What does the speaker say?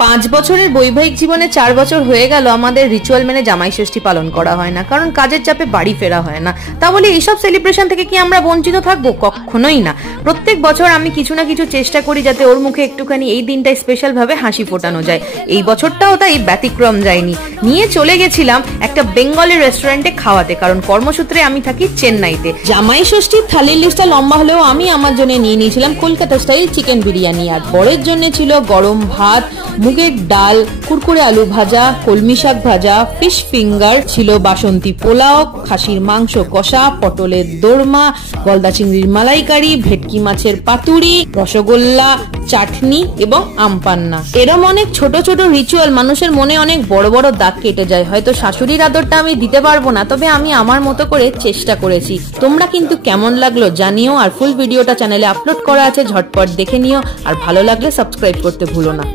5 বছরের বৈবাহিক জীবনে 4 বছর হয়ে গেল আমাদের রিচুয়াল মেনে জামাই ষষ্ঠী পালন করা হয় না, কারণ কাজের চাপে বাড়ি ফেরা হয় না। তা বলে এইসব সেলিব্রেশন থেকে কি আমরা বঞ্চিত থাকবো? কখনোই না। প্রত্যেক বছর আমি কিছু না কিছু চেষ্টা করি যাতে ওর মুখে একটুখানি এই দিনটাই স্পেশাল ভাবে হাসি ফোটানো যায়। এই বছরটাও তাই ব্যতিক্রম যায়নি। নিয়ে চলে গেছিলাম একটা বেঙ্গলি রেস্টুরেন্টে খাওয়াতে, কারণ কর্মসূত্রে আমি থাকি চেন্নাইতে। জামাই ষষ্ঠীর থালির লিস্টটা লম্বা হলেও আমি আমার জন্য নিয়ে নিয়েছিলাম কলকাতা স্টাইল চিকেন বিরিয়ানি, আর বরের জন্য ছিল গরম ভাত, মুগের ডাল, কুরকুরে আলু ভাজা, কলমি শাক ভাজা, ফিশ ফিঙ্গার, ছিল বাসন্তী পোলাও, খাসির মাংস কষা, পটলের দোরমা, গলদা চিংড়ির মালাইকারি, ভেটকি মাছের পাতুরি, রসগোল্লা, চাটনি এবং আমপান্না। এরম অনেক ছোট ছোট রিচুয়াল মানুষের মনে অনেক বড় বড় দাগ কেটে যায়। হয়তো শাশুড়ির আদরটা আমি দিতে পারবো না, তবে আমি আমার মতো করে চেষ্টা করেছি। তোমরা কিন্তু কেমন লাগলো জানিও, আর ফুল ভিডিওটা চ্যানেলে আপলোড করা আছে, ঝটপট দেখে নিও, আর ভালো লাগলে সাবস্ক্রাইব করতে ভুলো না।